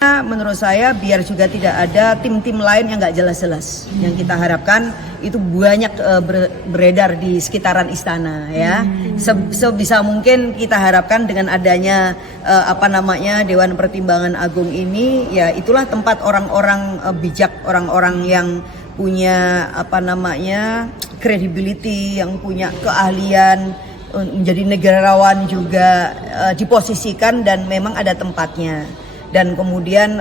Menurut saya biar juga tidak ada tim-tim lain yang nggak jelas-jelas. Yang kita harapkan itu banyak beredar di sekitaran istana ya. Sebisa mungkin kita harapkan dengan adanya Dewan Pertimbangan Agung ini, ya itulah tempat orang-orang bijak, orang-orang yang punya credibility, yang punya keahlian menjadi negarawan juga diposisikan dan memang ada tempatnya. Dan kemudian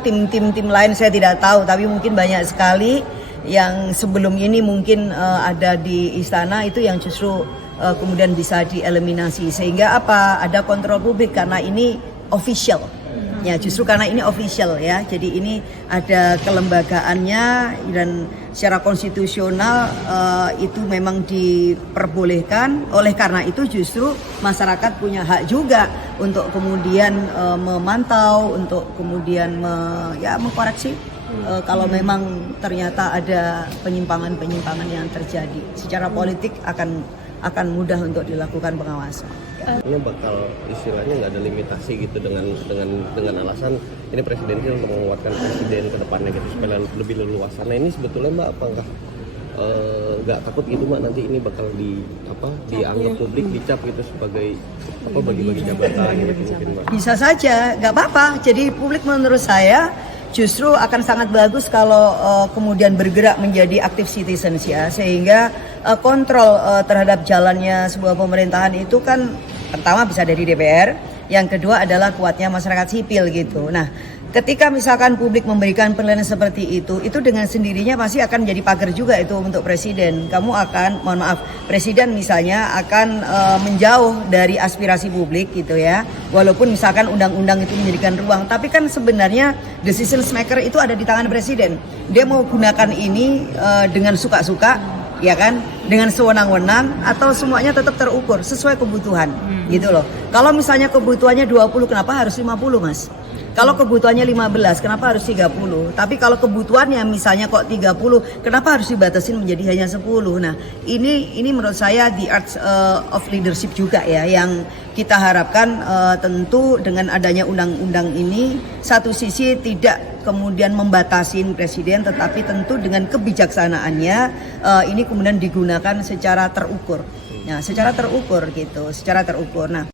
tim-tim lain saya tidak tahu, tapi mungkin banyak sekali yang sebelum ini mungkin ada di istana itu yang justru kemudian bisa dieliminasi, sehingga ada kontrol publik karena ini official. Ya, justru karena ini official ya, jadi ini ada kelembagaannya dan secara konstitusional itu memang diperbolehkan. Oleh karena itu justru masyarakat punya hak juga untuk kemudian memantau, untuk kemudian mengkoreksi kalau memang ternyata ada penyimpangan-penyimpangan yang terjadi. Secara politik akan mudah untuk dilakukan pengawasan. Ini bakal istilahnya nggak ada limitasi gitu dengan alasan ini presidensial untuk menguatkan presiden ke depannya gitu supaya lebih leluasa. Nah ini sebetulnya Mbak apakah nggak takut gitu Mbak nanti ini bakal dianggap publik dicap gitu sebagai bagi-bagi jabatan gitu mungkin Mbak? Bisa saja, nggak apa-apa. Jadi publik menurut saya justru akan sangat bagus kalau kemudian bergerak menjadi active citizens ya, sehingga kontrol terhadap jalannya sebuah pemerintahan itu kan pertama bisa dari DPR, yang kedua adalah kuatnya masyarakat sipil gitu. Nah, ketika misalkan publik memberikan penilaian seperti itu dengan sendirinya pasti akan jadi pagar juga itu untuk presiden. Presiden misalnya akan menjauh dari aspirasi publik gitu ya. Walaupun misalkan undang-undang itu menjadikan ruang, tapi kan sebenarnya decision maker itu ada di tangan presiden. Dia mau gunakan ini dengan suka-suka, ya kan, dengan sewenang-wenang, atau semuanya tetap terukur sesuai kebutuhan gitu loh. Kalau misalnya kebutuhannya 20, kenapa harus 50 Mas? Kalau kebutuhannya 15, kenapa harus 30? Tapi kalau kebutuhannya misalnya kok 30, kenapa harus dibatasin menjadi hanya 10? Nah, ini menurut saya the art of leadership juga ya, yang kita harapkan tentu dengan adanya undang-undang ini, satu sisi tidak kemudian membatasin presiden, tetapi tentu dengan kebijaksanaannya ini kemudian digunakan secara terukur. Nah, secara terukur gitu, secara terukur. Nah,